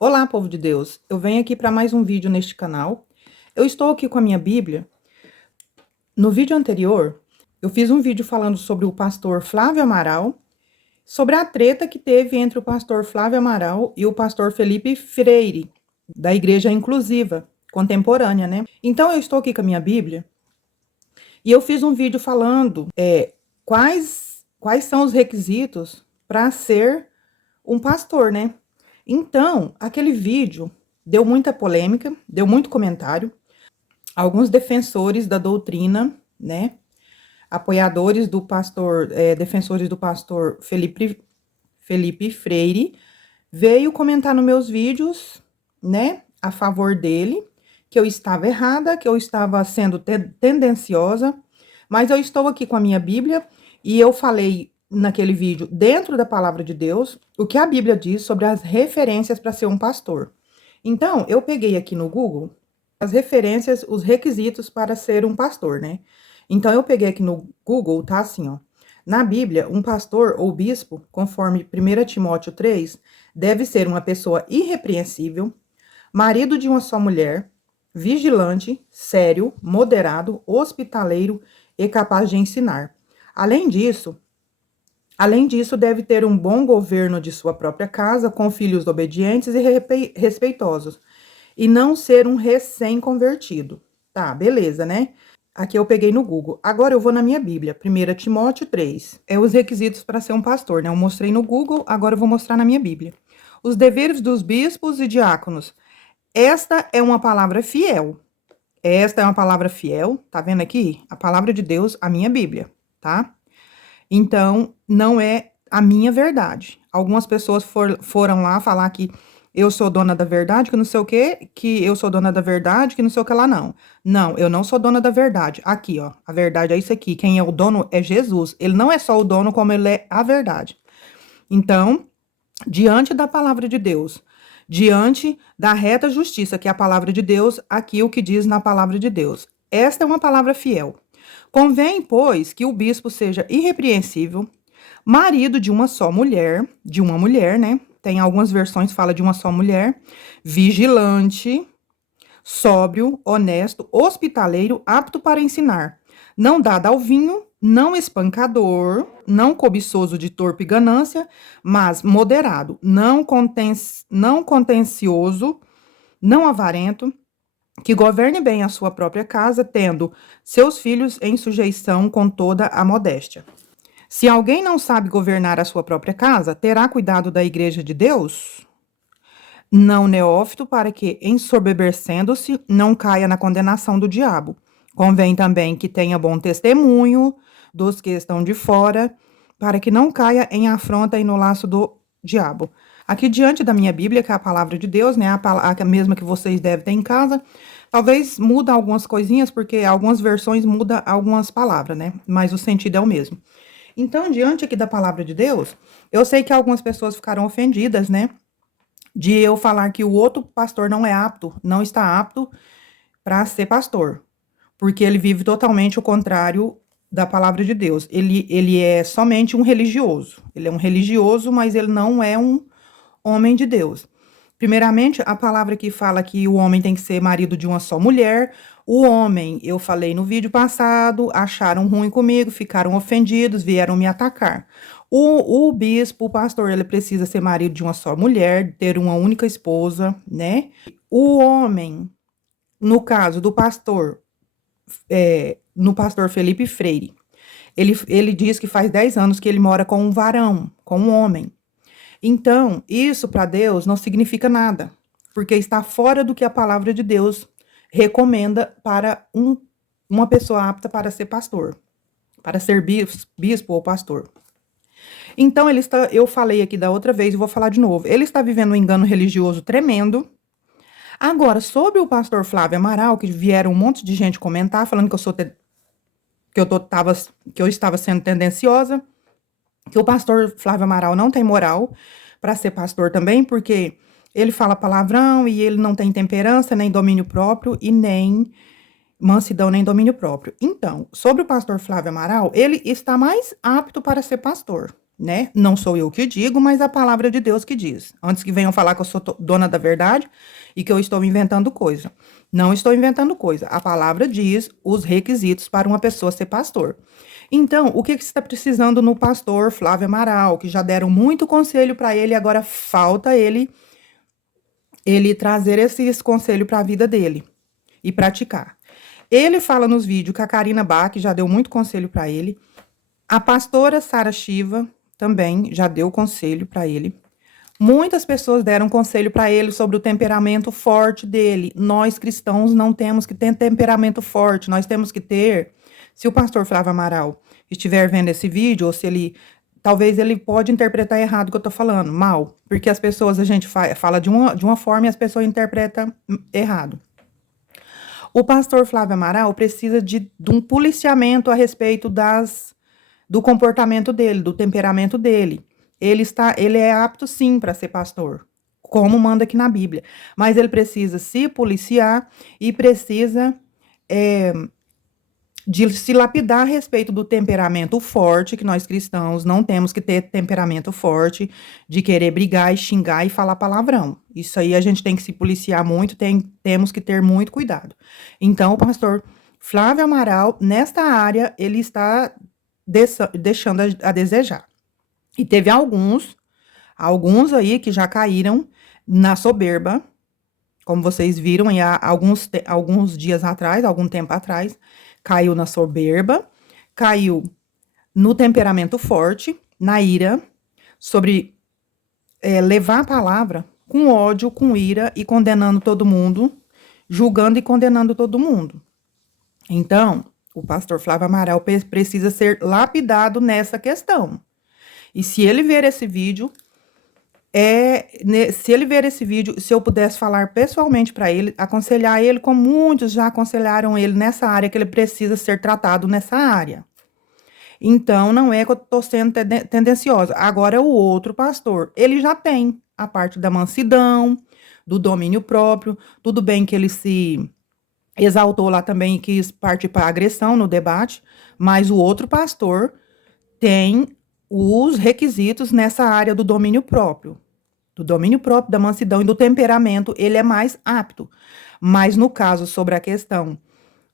Olá, povo de Deus. Eu venho aqui para mais um vídeo neste canal. Eu estou aqui com a minha Bíblia. No vídeo anterior, eu fiz um vídeo falando sobre o pastor Flávio Amaral, sobre a treta que teve entre o pastor Flávio Amaral e o pastor Felipe Freire, da Igreja Inclusiva Contemporânea, né? Então, eu estou aqui com a minha Bíblia e eu fiz um vídeo falando quais são os requisitos para ser um pastor, né? Então, aquele vídeo deu muita polêmica, deu muito comentário. Alguns defensores da doutrina, né? Apoiadores do pastor, defensores do pastor Felipe Freire, veio comentar nos meus vídeos, né? A favor dele, que eu estava errada, que eu estava sendo tendenciosa, mas eu estou aqui com a minha Bíblia e eu falei naquele vídeo, dentro da palavra de Deus, o que a Bíblia diz sobre as referências para ser um pastor. Então, eu peguei aqui no Google as referências, os requisitos para ser um pastor, né? Então, eu peguei aqui no Google, tá assim, ó. Na Bíblia, um pastor ou bispo, conforme 1 Timóteo 3, deve ser uma pessoa irrepreensível, marido de uma só mulher, vigilante, sério, moderado, hospitaleiro e capaz de ensinar. Além disso, deve ter um bom governo de sua própria casa, com filhos obedientes e respeitosos, e não ser um recém-convertido. Tá, beleza, né? Aqui eu peguei no Google. Agora eu vou na minha Bíblia, 1 Timóteo 3. É os requisitos para ser um pastor, né? Eu mostrei no Google, agora eu vou mostrar na minha Bíblia. Os deveres dos bispos e diáconos. Esta é uma palavra fiel. Esta é uma palavra fiel, tá vendo aqui? A palavra de Deus, a minha Bíblia, tá? Então, não é a minha verdade. Algumas pessoas foram lá falar que eu sou dona da verdade, que não sei o quê, que eu sou dona da verdade, que não sei o que lá, não. Não, eu não sou dona da verdade. Aqui, ó, a verdade é isso aqui. Quem é o dono é Jesus. Ele não é só o dono, como ele é a verdade. Então, diante da palavra de Deus, diante da reta justiça, que é a palavra de Deus, aqui o que diz na palavra de Deus. Esta é uma palavra fiel. Convém, pois, que o bispo seja irrepreensível, marido de uma só mulher, de uma mulher, né? Tem algumas versões que fala de uma só mulher, vigilante, sóbrio, honesto, hospitaleiro, apto para ensinar, não dado ao vinho, não espancador, não cobiçoso de torpe ganância, mas moderado, não contencioso, não avarento, que governe bem a sua própria casa, tendo seus filhos em sujeição com toda a modéstia. Se alguém não sabe governar a sua própria casa, terá cuidado da igreja de Deus? Não neófito, para que, ensoberbecendo-se, não caia na condenação do diabo. Convém também que tenha bom testemunho dos que estão de fora, para que não caia em afronta e no laço do diabo. Aqui diante da minha Bíblia, que é a palavra de Deus, né, a mesma que vocês devem ter em casa, talvez muda algumas coisinhas, porque algumas versões mudam algumas palavras, né, mas o sentido é o mesmo. Então, diante aqui da palavra de Deus, eu sei que algumas pessoas ficaram ofendidas, né, de eu falar que o outro pastor não é apto, não está apto para ser pastor, porque ele vive totalmente o contrário da palavra de Deus. Ele é somente um religioso. Ele é um religioso, mas ele não é um homem de Deus. Primeiramente, a palavra que fala que o homem tem que ser marido de uma só mulher. O homem, eu falei no vídeo passado, acharam ruim comigo, ficaram ofendidos, vieram me atacar. O bispo, o pastor, ele precisa ser marido de uma só mulher, ter uma única esposa, né? O homem, no caso do pastor, no pastor Felipe Freire, ele diz que faz 10 anos que ele mora com um varão, com um homem. Então, isso para Deus não significa nada, porque está fora do que a palavra de Deus recomenda para uma pessoa apta para ser pastor, para ser bispo ou pastor. Então, eu falei aqui da outra vez e vou falar de novo. Ele está vivendo um engano religioso tremendo. Agora, sobre o pastor Flávio Amaral, que vieram um monte de gente comentar, falando que eu estava sendo tendenciosa, que o pastor Flávio Amaral não tem moral para ser pastor também, porque ele fala palavrão e ele não tem temperança, nem domínio próprio e nem mansidão, nem domínio próprio. Então, sobre o pastor Flávio Amaral, ele está mais apto para ser pastor. né? Não sou eu que digo, mas a palavra de Deus que diz. Antes que venham falar que eu sou dona da verdade e que eu estou inventando coisa. Não estou inventando coisa. A palavra diz os requisitos para uma pessoa ser pastor. Então, o que você está precisando no pastor Flávio Amaral, que já deram muito conselho para ele, agora falta ele trazer esse conselho para a vida dele e praticar. Ele fala nos vídeos que a Karina Bach já deu muito conselho para ele. A pastora Sara Shiva também já deu conselho para ele. Muitas pessoas deram conselho para ele sobre o temperamento forte dele. Nós cristãos não temos que ter temperamento forte, nós temos que ter. Se o pastor Flávio Amaral estiver vendo esse vídeo, ou se ele, talvez ele pode interpretar errado o que eu tô falando, mal, porque as pessoas, a gente fala de uma forma e as pessoas interpretam errado. O pastor Flávio Amaral precisa de um policiamento a respeito do comportamento dele, do temperamento dele. Ele é apto sim para ser pastor, como manda aqui na Bíblia, mas ele precisa se policiar e precisa de se lapidar a respeito do temperamento forte, que nós cristãos não temos que ter temperamento forte, de querer brigar e xingar e falar palavrão. Isso aí a gente tem que se policiar muito, temos que ter muito cuidado. Então, o pastor Flávio Amaral, nesta área, ele está deixando a desejar. E teve alguns aí que já caíram na soberba, como vocês viram, e há alguns dias atrás, algum tempo atrás, caiu na soberba, caiu no temperamento forte, na ira, sobre levar a palavra com ódio, com ira e condenando todo mundo, julgando e condenando todo mundo. Então, o pastor Flávio Amaral precisa ser lapidado nessa questão. E se ele ver esse vídeo, se eu pudesse falar pessoalmente para ele, aconselhar ele, como muitos já aconselharam ele nessa área, que ele precisa ser tratado nessa área. Então, não é que eu estou sendo tendenciosa. Agora, o outro pastor, ele já tem a parte da mansidão, do domínio próprio. Tudo bem que ele se exaltou lá também e quis partir para a agressão no debate, mas o outro pastor tem os requisitos nessa área do domínio próprio, da mansidão e do temperamento, ele é mais apto. Mas no caso sobre a questão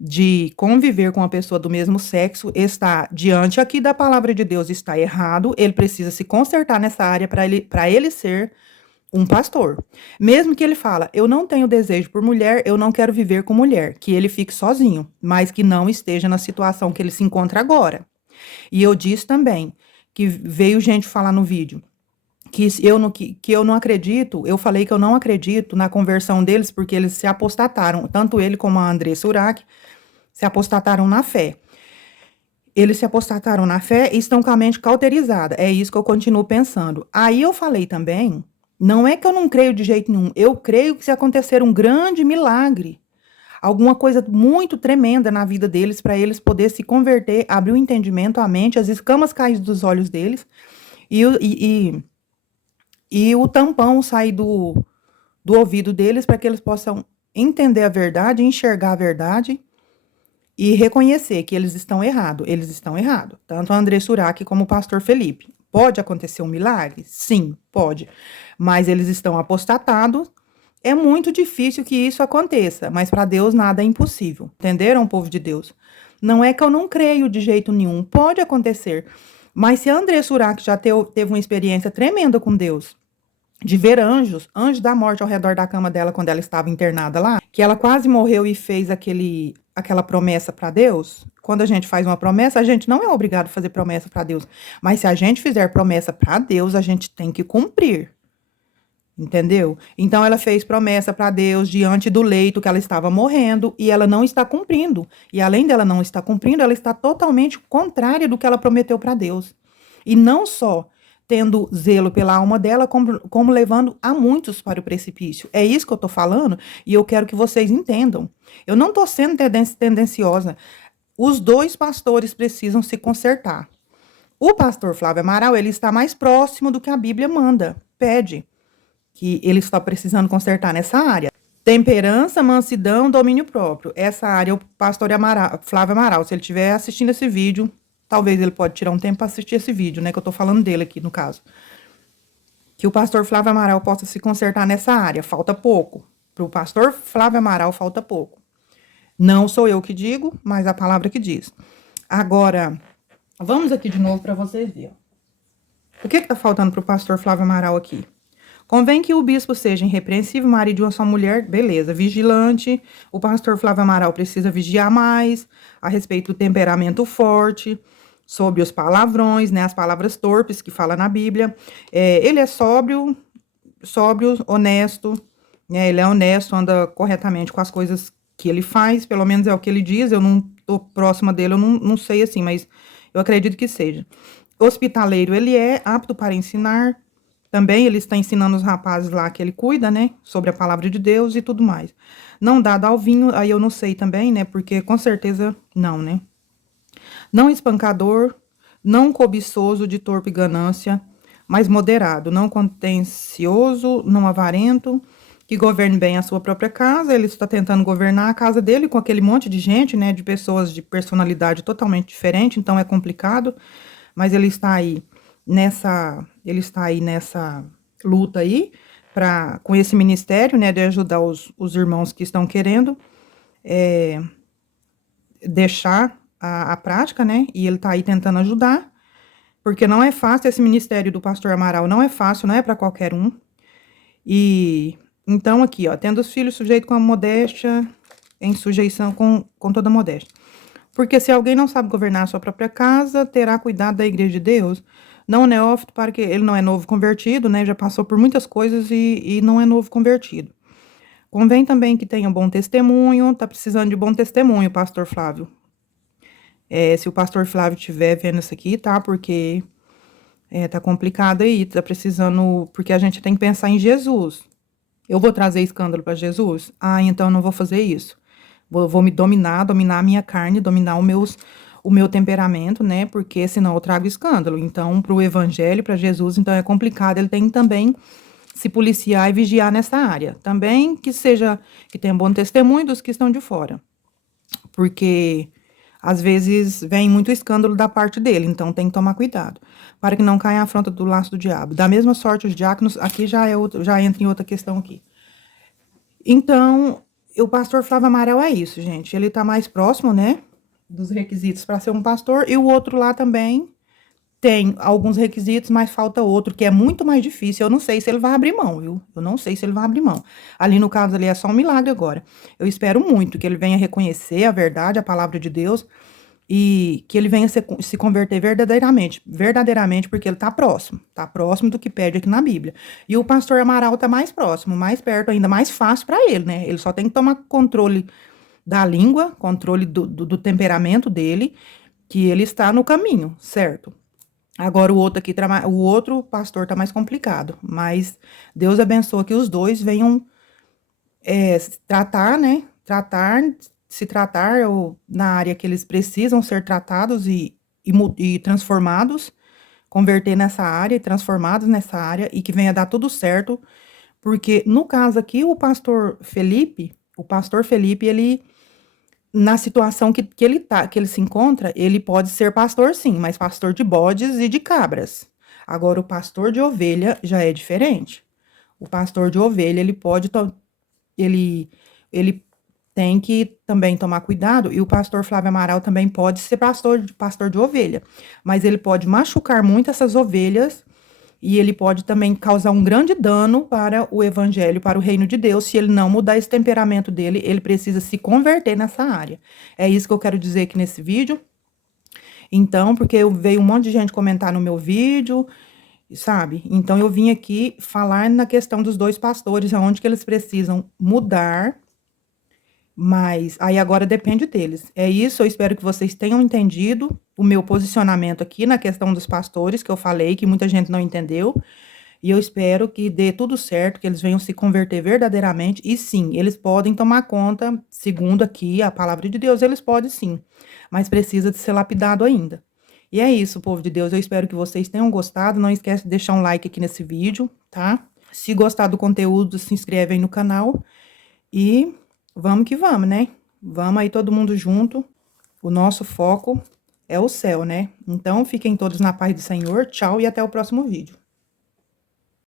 de conviver com uma pessoa do mesmo sexo, está diante aqui da palavra de Deus, está errado, ele precisa se consertar nessa área para ele ser um pastor. Mesmo que ele fala, eu não tenho desejo por mulher, eu não quero viver com mulher, que ele fique sozinho, mas que não esteja na situação que ele se encontra agora. E eu disse também, que veio gente falar no vídeo, que eu não acredito, eu falei que eu não acredito na conversão deles, porque eles se apostataram, tanto ele como a Andressa Urach, se apostataram na fé. Eles se apostataram na fé e estão com a mente cauterizada, é isso que eu continuo pensando. Aí eu falei também, não é que eu não creio de jeito nenhum, eu creio que se acontecer um grande milagre, alguma coisa muito tremenda na vida deles, para eles poderem se converter, abrir o entendimento, a mente, as escamas caírem dos olhos deles, e o tampão sair do ouvido deles, para que eles possam entender a verdade, enxergar a verdade, e reconhecer que eles estão errados, tanto a Andressa Urach como o pastor Felipe. Pode acontecer um milagre? Sim, pode, mas eles estão apostatados. É muito difícil que isso aconteça, mas para Deus nada é impossível. Entenderam, povo de Deus? Não é que eu não creio de jeito nenhum, pode acontecer. Mas se a Andressa Urach já teve uma experiência tremenda com Deus, de ver anjos da morte ao redor da cama dela quando ela estava internada lá, que ela quase morreu e fez aquela promessa para Deus. Quando a gente faz uma promessa, a gente não é obrigado a fazer promessa para Deus. Mas se a gente fizer promessa para Deus, a gente tem que cumprir. Entendeu? Então ela fez promessa para Deus diante do leito que ela estava morrendo e ela não está cumprindo. E além dela não estar cumprindo, ela está totalmente contrária do que ela prometeu para Deus. E não só tendo zelo pela alma dela, como levando a muitos para o precipício. É isso que eu estou falando e eu quero que vocês entendam. Eu não estou sendo tendenciosa. Os dois pastores precisam se consertar. O pastor Flávio Amaral, ele está mais próximo do que a Bíblia manda, pede, que ele está precisando consertar nessa área. Temperança, mansidão, domínio próprio. Essa área, o pastor Flávio Amaral, se ele estiver assistindo esse vídeo, talvez ele pode tirar um tempo para assistir esse vídeo, né, que eu tô falando dele aqui, no caso. Que o pastor Flávio Amaral possa se consertar nessa área, falta pouco. Para o pastor Flávio Amaral, falta pouco. Não sou eu que digo, mas a palavra que diz. Agora, vamos aqui de novo para vocês verem. O que tá faltando para o pastor Flávio Amaral aqui? Convém que o bispo seja irrepreensível, marido de uma só mulher, beleza, vigilante. O pastor Flávio Amaral precisa vigiar mais a respeito do temperamento forte, sobre os palavrões, né, as palavras torpes que fala na Bíblia. Ele é sóbrio, honesto, né, ele é honesto, anda corretamente com as coisas que ele faz, pelo menos é o que ele diz. Eu não tô próxima dele, eu não sei assim, mas eu acredito que seja. Hospitaleiro, ele é apto para ensinar. Também ele está ensinando os rapazes lá que ele cuida, né, sobre a palavra de Deus e tudo mais. Não dado ao vinho, aí eu não sei também, né, porque com certeza não, né. Não espancador, não cobiçoso de torpe ganância, mas moderado, não contencioso, não avarento, que governe bem a sua própria casa. Ele está tentando governar a casa dele com aquele monte de gente, né, de pessoas de personalidade totalmente diferente, então é complicado, mas ele está aí nessa luta aí, com esse ministério, né, de ajudar os irmãos que estão querendo deixar a prática, né, e ele está aí tentando ajudar, porque não é fácil. Esse ministério do pastor Amaral não é fácil, não é para qualquer um. E então aqui, ó, tendo os filhos sujeito com a modéstia, em sujeição com toda modéstia. Porque se alguém não sabe governar a sua própria casa, terá cuidado da igreja de Deus. Não neófito, para que ele não é novo convertido, né? Já passou por muitas coisas e não é novo convertido. Convém também que tenha bom testemunho. Tá precisando de bom testemunho, pastor Flávio. Se o pastor Flávio estiver vendo isso aqui, tá? Porque tá complicado aí, tá precisando, porque a gente tem que pensar em Jesus. Eu vou trazer escândalo para Jesus? Então eu não vou fazer isso. Vou me dominar a minha carne, dominar o meu temperamento, né? Porque senão eu trago escândalo. Então, para o evangelho, para Jesus, então é complicado. Ele tem que também se policiar e vigiar nessa área. Também que tenha bom testemunho dos que estão de fora. Porque às vezes vem muito escândalo da parte dele, então tem que tomar cuidado, para que não caia a afronta do laço do diabo. Da mesma sorte os diáconos, aqui já entra em outra questão aqui. Então, o pastor Flávio Amaral é isso, gente. Ele tá mais próximo, né, dos requisitos para ser um pastor, e o outro lá também tem alguns requisitos, mas falta outro, que é muito mais difícil. Eu não sei se ele vai abrir mão, viu? Eu não sei se ele vai abrir mão. Ali, no caso, ali é só um milagre agora. Eu espero muito que ele venha reconhecer a verdade, a palavra de Deus, e que ele venha se converter verdadeiramente, porque ele tá próximo do que pede aqui na Bíblia. E o pastor Amaral tá mais próximo, mais perto ainda, mais fácil para ele, né? Ele só tem que tomar controle da língua, controle do temperamento dele, que ele está no caminho, certo? Agora o outro pastor tá mais complicado, mas Deus abençoa que os dois venham se tratar ou na área que eles precisam ser tratados e transformados, converter nessa área e transformados nessa área, e que venha dar tudo certo, porque no caso aqui o pastor Felipe, ele, na situação que ele se encontra, ele pode ser pastor sim, mas pastor de bodes e de cabras. Agora o pastor de ovelha já é diferente. O pastor de ovelha, ele tem que também tomar cuidado, e o pastor Flávio Amaral também pode ser pastor de ovelha, mas ele pode machucar muito essas ovelhas, e ele pode também causar um grande dano para o evangelho, para o reino de Deus. Se ele não mudar esse temperamento dele, ele precisa se converter nessa área. É isso que eu quero dizer aqui nesse vídeo. Então, porque veio um monte de gente comentar no meu vídeo, sabe? Então, eu vim aqui falar na questão dos dois pastores, aonde que eles precisam mudar, mas aí agora depende deles. É isso, eu espero que vocês tenham entendido o meu posicionamento aqui na questão dos pastores, que eu falei, que muita gente não entendeu, e eu espero que dê tudo certo, que eles venham se converter verdadeiramente, e sim, eles podem tomar conta, segundo aqui a palavra de Deus, eles podem sim, mas precisa de ser lapidado ainda. E é isso, povo de Deus, eu espero que vocês tenham gostado, não esquece de deixar um like aqui nesse vídeo, tá? Se gostar do conteúdo, se inscreve aí no canal, e vamos que vamos, né? Vamos aí todo mundo junto. O nosso foco é o céu, né? Então, fiquem todos na paz do Senhor. Tchau e até o próximo vídeo.